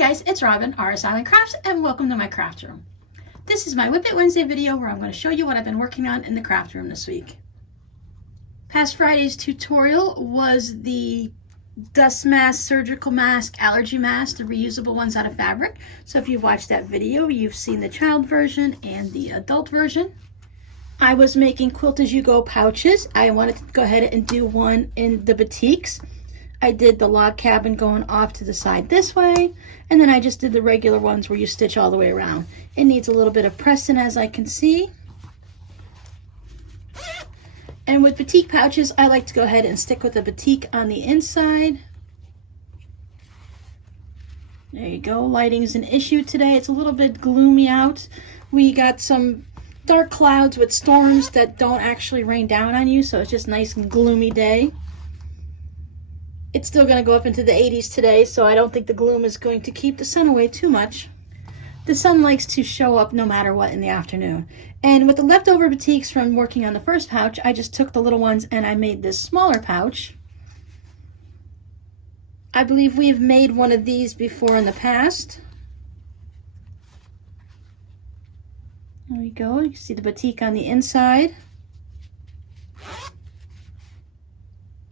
guys, it's Robin, RsIslandCrafts, and welcome to my craft room. This is my Whip It Wednesday video where I'm going to show you what I've been working on in the craft room this week. Past Friday's tutorial was the dust mask, surgical mask, allergy mask, the reusable ones out of fabric. So if you've watched that video, you've seen the child version and the adult version. I was making quilt as you go pouches. I wanted to go ahead and do one in the batiks. I did the log cabin going off to the side this way, and then I just did the regular ones where you stitch all the way around. It needs a little bit of pressing, as I can see. And with batik pouches, I like to go ahead and stick with a batik on the inside. There you go. Lighting's an issue today. It's a little bit gloomy out. We got some dark clouds with storms that don't actually rain down on you, so it's just a nice and gloomy day. It's still going to go up into the 80s today, so I don't think the gloom is going to keep the sun away too much. The sun likes to show up no matter what in the afternoon. And with the leftover batiks from working on the first pouch, I just took the little ones and I made this smaller pouch. I believe we've made one of these before in the past. There we go. You can see the batik on the inside.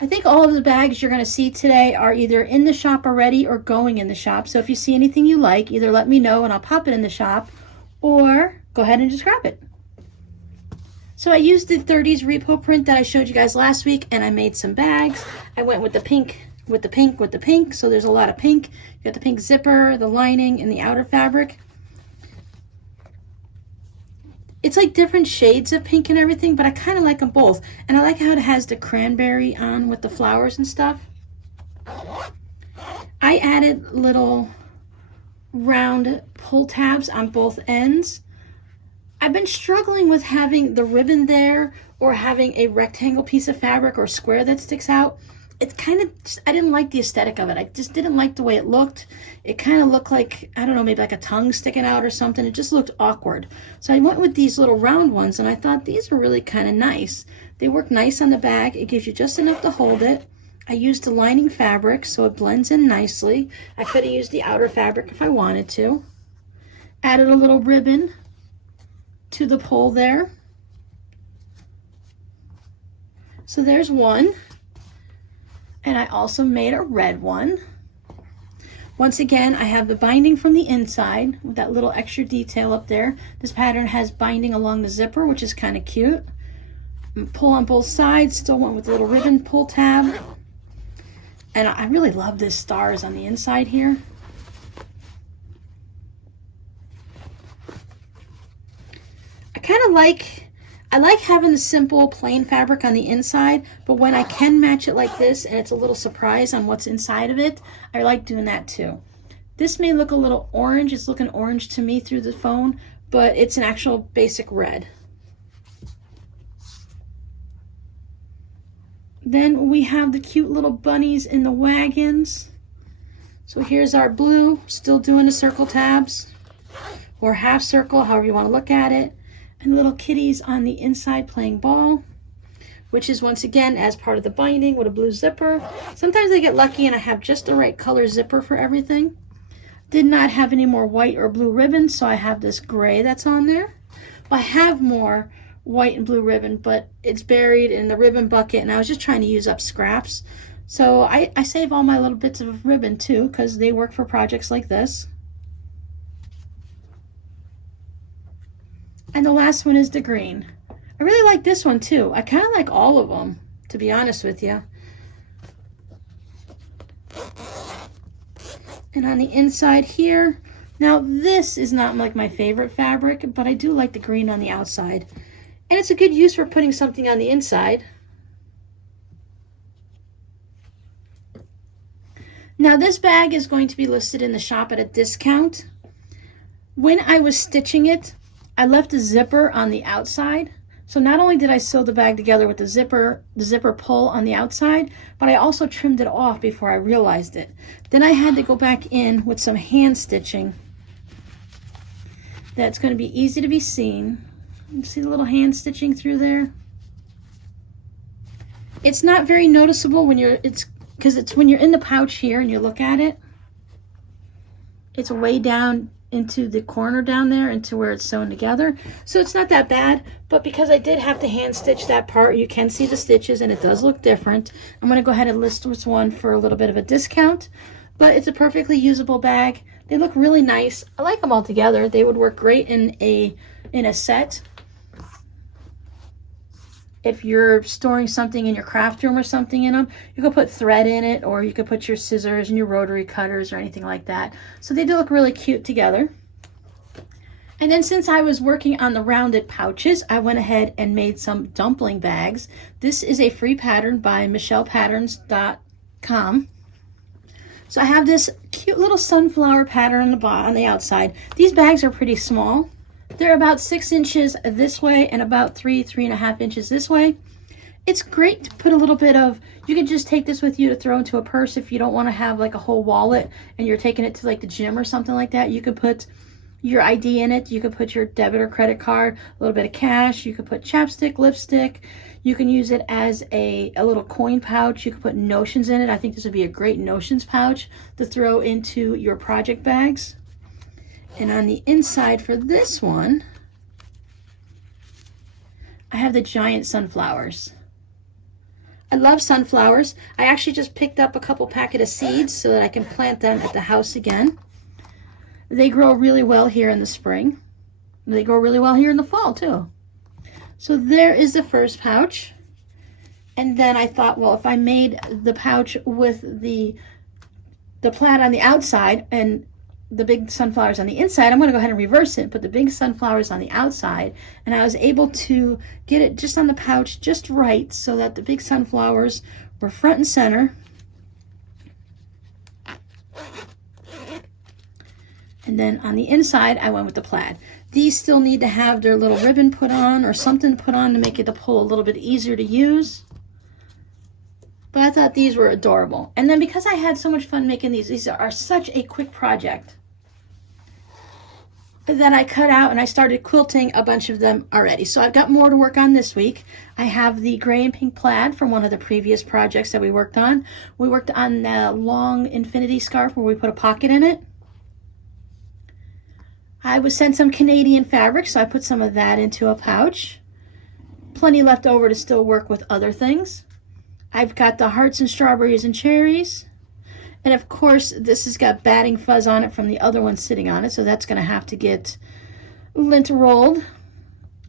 I think all of the bags you're going to see today are either in the shop already or going in the shop. So if you see anything you like, either let me know and I'll pop it in the shop, or go ahead and just grab it. So I used the 30s repo print that I showed you guys last week, and I made some bags. I went with the pink, with the pink, with the pink. So there's a lot of pink. You got the pink zipper, the lining, and the outer fabric. It's like different shades of pink and everything, but I kind of like them both. And I like how it has the cranberry on with the flowers and stuff. I added little round pull tabs on both ends. I've been struggling with having the ribbon there or having a rectangle piece of fabric or square that sticks out. It's kind of, I didn't like the aesthetic of it. I just didn't like the way it looked. It kind of looked like, I don't know, maybe like a tongue sticking out or something. It just looked awkward. So I went with these little round ones, and I thought these were really kind of nice. They work nice on the bag. It gives you just enough to hold it. I used the lining fabric, so it blends in nicely. I could have used the outer fabric if I wanted to. Added a little ribbon to the pole there. So there's one. And I also made a red one. Once again, I have the binding from the inside with that little extra detail up there. This pattern has binding along the zipper, which is kind of cute. Pull on both sides, still went with the little ribbon pull tab. And I really love this stars on the inside here. I like having the simple plain fabric on the inside, but when I can match it like this and it's a little surprise on what's inside of it, I like doing that too. This may look a little orange. It's looking orange to me through the phone, but it's an actual basic red. Then we have the cute little bunnies in the wagons. So here's our blue, still doing the circle tabs, or half circle, however you want to look at it. And little kitties on the inside playing ball, which is once again as part of the binding with a blue zipper. Sometimes I get lucky and I have just the right color zipper for everything. Did not have any more white or blue ribbon, so I have this gray that's on there. I have more white and blue ribbon, but it's buried in the ribbon bucket, and I was just trying to use up scraps. So I save all my little bits of ribbon too, because they work for projects like this. And the last one is the green. I really like this one too. I kind of like all of them, to be honest with you. And on the inside here, now this is not like my favorite fabric, but I do like the green on the outside. And it's a good use for putting something on the inside. Now this bag is going to be listed in the shop at a discount. When I was stitching it, I left a zipper on the outside. So not only did I sew the bag together with the zipper pull on the outside, but I also trimmed it off before I realized it. Then I had to go back in with some hand stitching. That's going to be easy to be seen. You see the little hand stitching through there? It's not very noticeable when you're, because it's when you're in the pouch here and you look at it. It's way down into the corner down there, into where it's sewn together. So it's not that bad, but because I did have to hand stitch that part, you can see the stitches and it does look different. I'm gonna go ahead and list this one for a little bit of a discount, but it's a perfectly usable bag. They look really nice. I like them all together. They would work great in a set. If you're storing something in your craft room or something in them, you could put thread in it, or you could put your scissors and your rotary cutters or anything like that. So they do look really cute together. And then since I was working on the rounded pouches, I went ahead and made some dumpling bags. This is a free pattern by michellepatterns.com. So I have this cute little sunflower pattern on the outside. These bags are pretty small. They're about 6 inches this way and about 3.5 inches this way. It's great to put a little bit of, you can just take this with you to throw into a purse if you don't want to have like a whole wallet and you're taking it to like the gym or something like that. You could put your ID in it. You could put your debit or credit card, a little bit of cash. You could put chapstick, lipstick. You can use it as a little coin pouch. You could put notions in it. I think this would be a great notions pouch to throw into your project bags. And on the inside for this one, I have the giant sunflowers. I love sunflowers. I actually just picked up a couple packet of seeds so that I can plant them at the house again. They grow really well here in the spring. They grow really well here in the fall too. So there is the first pouch. And then I thought, well, if I made the pouch with the plaid on the outside and the big sunflowers on the inside, I'm going to go ahead and reverse it, put the big sunflowers on the outside, and I was able to get it just on the pouch just right so that the big sunflowers were front and center. And then on the inside, I went with the plaid. These still need to have their little ribbon put on or something put on to make it to pull a little bit easier to use. But I thought these were adorable. And then because I had so much fun making these are such a quick project, then I cut out and I started quilting a bunch of them already. So I've got more to work on this week. I have the gray and pink plaid from one of the previous projects that we worked on. We worked on the long infinity scarf where we put a pocket in it. I was sent some Canadian fabric, so I put some of that into a pouch. Plenty left over to still work with other things. I've got the hearts and strawberries and cherries. And of course, this has got batting fuzz on it from the other one sitting on it, so that's going to have to get lint rolled.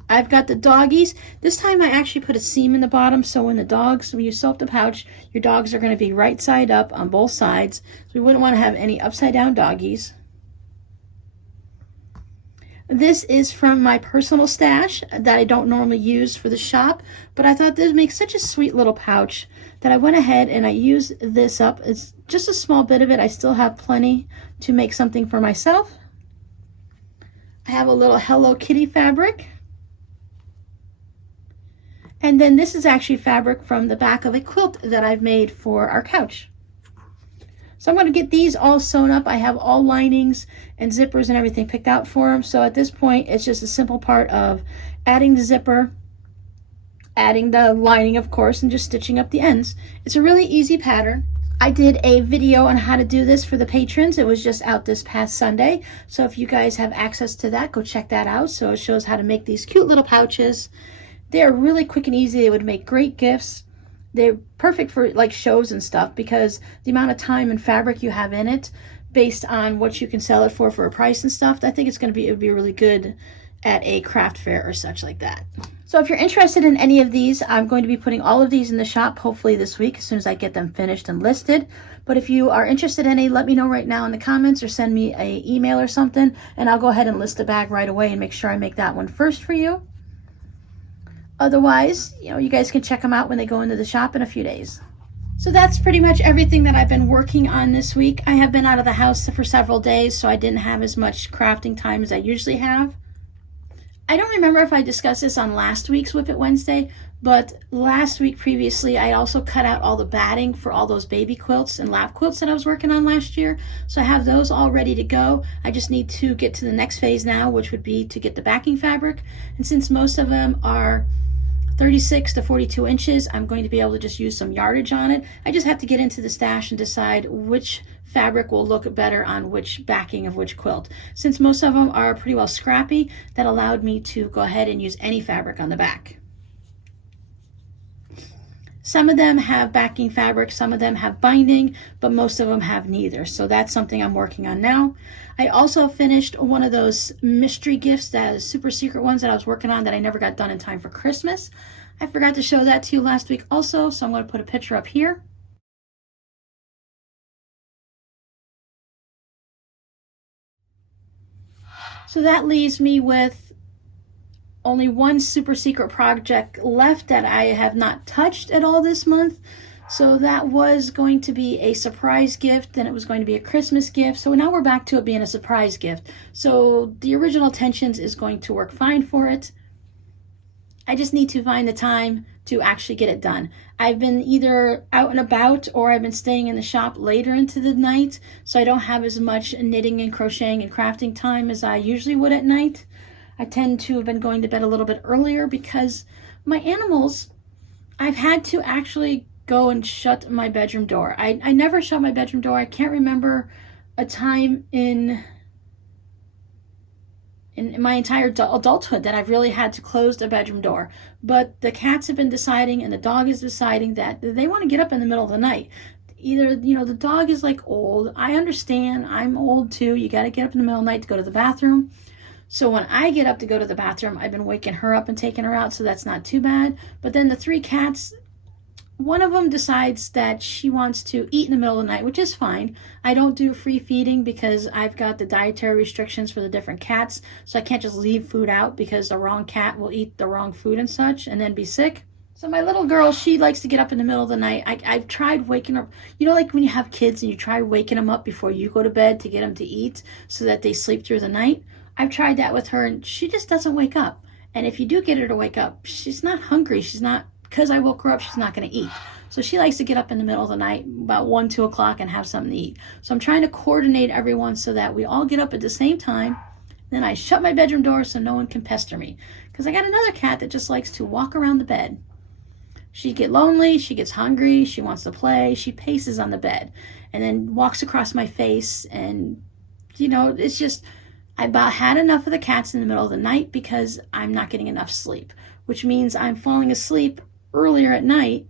I've got the doggies. This time I actually put a seam in the bottom, so when you sew up the pouch, your dogs are going to be right side up on both sides. So we wouldn't want to have any upside down doggies. This is from my personal stash that I don't normally use for the shop, but I thought this makes such a sweet little pouch that I went ahead and I used this up. It's just a small bit of it. I still have plenty to make something for myself. I have a little Hello Kitty fabric. And then this is actually fabric from the back of a quilt that I've made for our couch. So I'm going to get these all sewn up. I have all linings and zippers and everything picked out for them. So at this point, it's just a simple part of adding the zipper, adding the lining, of course, and just stitching up the ends. It's a really easy pattern. I did a video on how to do this for the patrons. It was just out this past Sunday. So if you guys have access to that, go check that out. So it shows how to make these cute little pouches. They're really quick and easy. They would make great gifts. They're perfect for like shows and stuff because the amount of time and fabric you have in it based on what you can sell it for a price and stuff, I think it would be really good at a craft fair or such like that. So if you're interested in any of these, I'm going to be putting all of these in the shop hopefully this week as soon as I get them finished and listed. But if you are interested in any, let me know right now in the comments or send me an email or something, and I'll go ahead and list the bag right away and make sure I make that one first for you. Otherwise, you guys can check them out when they go into the shop in a few days. So that's pretty much everything that I've been working on this week. I have been out of the house for several days, so I didn't have as much crafting time as I usually have. I don't remember if I discussed this on last week's Whip It Wednesday, but last week previously, I also cut out all the batting for all those baby quilts and lap quilts that I was working on last year. So I have those all ready to go. I just need to get to the next phase now, which would be to get the backing fabric. And since most of them are 36 to 42 inches. I'm going to be able to just use some yardage on it. I just have to get into the stash and decide which fabric will look better on which backing of which quilt. Since most of them are pretty well scrappy, that allowed me to go ahead and use any fabric on the back. Some of them have backing fabric, some of them have binding, but most of them have neither. So that's something I'm working on now. I also finished one of those mystery gifts, that is super secret ones that I was working on that I never got done in time for Christmas. I forgot to show that to you last week also, so I'm going to put a picture up here. So that leaves me with only one super secret project left that I have not touched at all this month. So that was going to be a surprise gift, then it was going to be a Christmas gift. So now we're back to it being a surprise gift. So the original tensions is going to work fine for it. I just need to find the time to actually get it done. I've been either out and about or I've been staying in the shop later into the night, so I don't have as much knitting and crocheting and crafting time as I usually would at night. I tend to have been going to bed a little bit earlier because my animals, I've had to actually go and shut my bedroom door. I never shut my bedroom door. I can't remember a time in my entire adulthood that I've really had to close the bedroom door. But the cats have been deciding and the dog is deciding that they want to get up in the middle of the night. Either, the dog is like old. I understand. I'm old too. You got to get up in the middle of the night to go to the bathroom. So when I get up to go to the bathroom, I've been waking her up and taking her out, so that's not too bad. But then the three cats, one of them decides that she wants to eat in the middle of the night, which is fine. I don't do free feeding because I've got the dietary restrictions for the different cats, so I can't just leave food out because the wrong cat will eat the wrong food and such and then be sick. So my little girl, she likes to get up in the middle of the night. I've tried waking her, like when you have kids and you try waking them up before you go to bed to get them to eat so that they sleep through the night. I've tried that with her and she just doesn't wake up. And if you do get her to wake up, she's not hungry. She's not, because I woke her up, she's not going to eat. So she likes to get up in the middle of the night, about 1, 2 o'clock, and have something to eat. So I'm trying to coordinate everyone so that we all get up at the same time. Then I shut my bedroom door so no one can pester me. Because I got another cat that just likes to walk around the bed. She get lonely, she gets hungry, she wants to play, she paces on the bed. And then walks across my face. And, it's just, I about had enough of the cats in the middle of the night because I'm not getting enough sleep. Which means I'm falling asleep earlier at night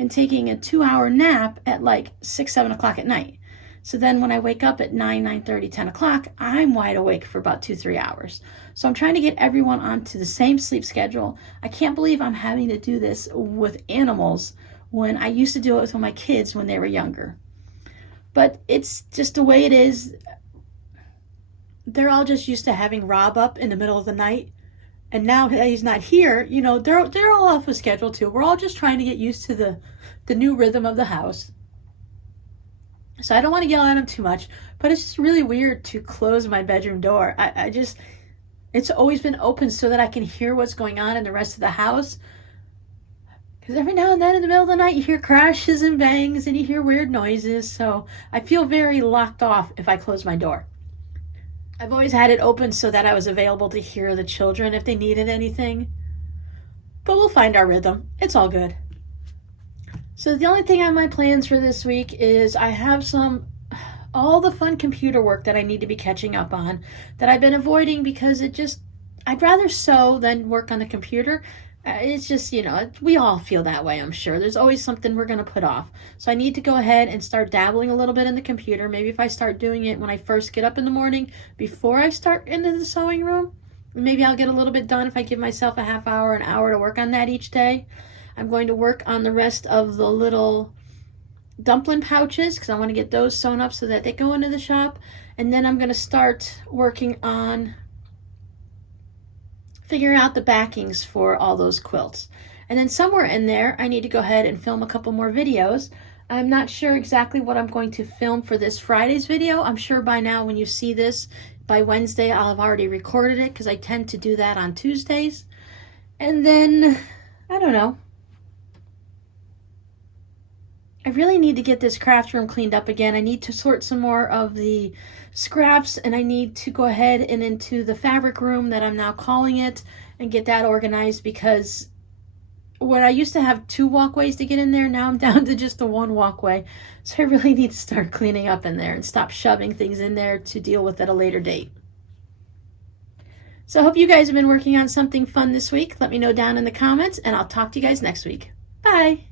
and taking a 2-hour nap at like 6, 7 o'clock at night. So then when I wake up at 9, 9:30, 10 o'clock, I'm wide awake for about 2, 3 hours. So I'm trying to get everyone onto the same sleep schedule. I can't believe I'm having to do this with animals when I used to do it with my kids when they were younger. But it's just the way it is. They're all just used to having Rob up in the middle of the night. And now that he's not here, they're all off a schedule too. We're all just trying to get used to the new rhythm of the house. So I don't want to yell at him too much, but it's just really weird to close my bedroom door. It's always been open so that I can hear what's going on in the rest of the house. Because every now and then in the middle of the night, you hear crashes and bangs and you hear weird noises. So I feel very locked off if I close my door. I've always had it open so that I was available to hear the children if they needed anything. But we'll find our rhythm. It's all good. So the only thing on my plans for this week is I have all the fun computer work that I need to be catching up on that I've been avoiding because I'd rather sew than work on the computer. It's just, we all feel that way, I'm sure. There's always something we're going to put off. So I need to go ahead and start dabbling a little bit in the computer. Maybe if I start doing it when I first get up in the morning before I start into the sewing room, maybe I'll get a little bit done if I give myself a half hour, an hour to work on that each day. I'm going to work on the rest of the little dumpling pouches because I want to get those sewn up so that they go into the shop. And then I'm going to start working on figuring out the backings for all those quilts. And then somewhere in there, I need to go ahead and film a couple more videos. I'm not sure exactly what I'm going to film for this Friday's video. I'm sure by now when you see this, by Wednesday, I'll have already recorded it because I tend to do that on Tuesdays. And then, I don't know. I really need to get this craft room cleaned up again. I need to sort some more of the scraps and I need to go ahead and into the fabric room that I'm now calling it and get that organized because where I used to have 2 walkways to get in there, now I'm down to just the 1 walkway. So I really need to start cleaning up in there and stop shoving things in there to deal with at a later date. So I hope you guys have been working on something fun this week. Let me know down in the comments, and I'll talk to you guys next week. Bye.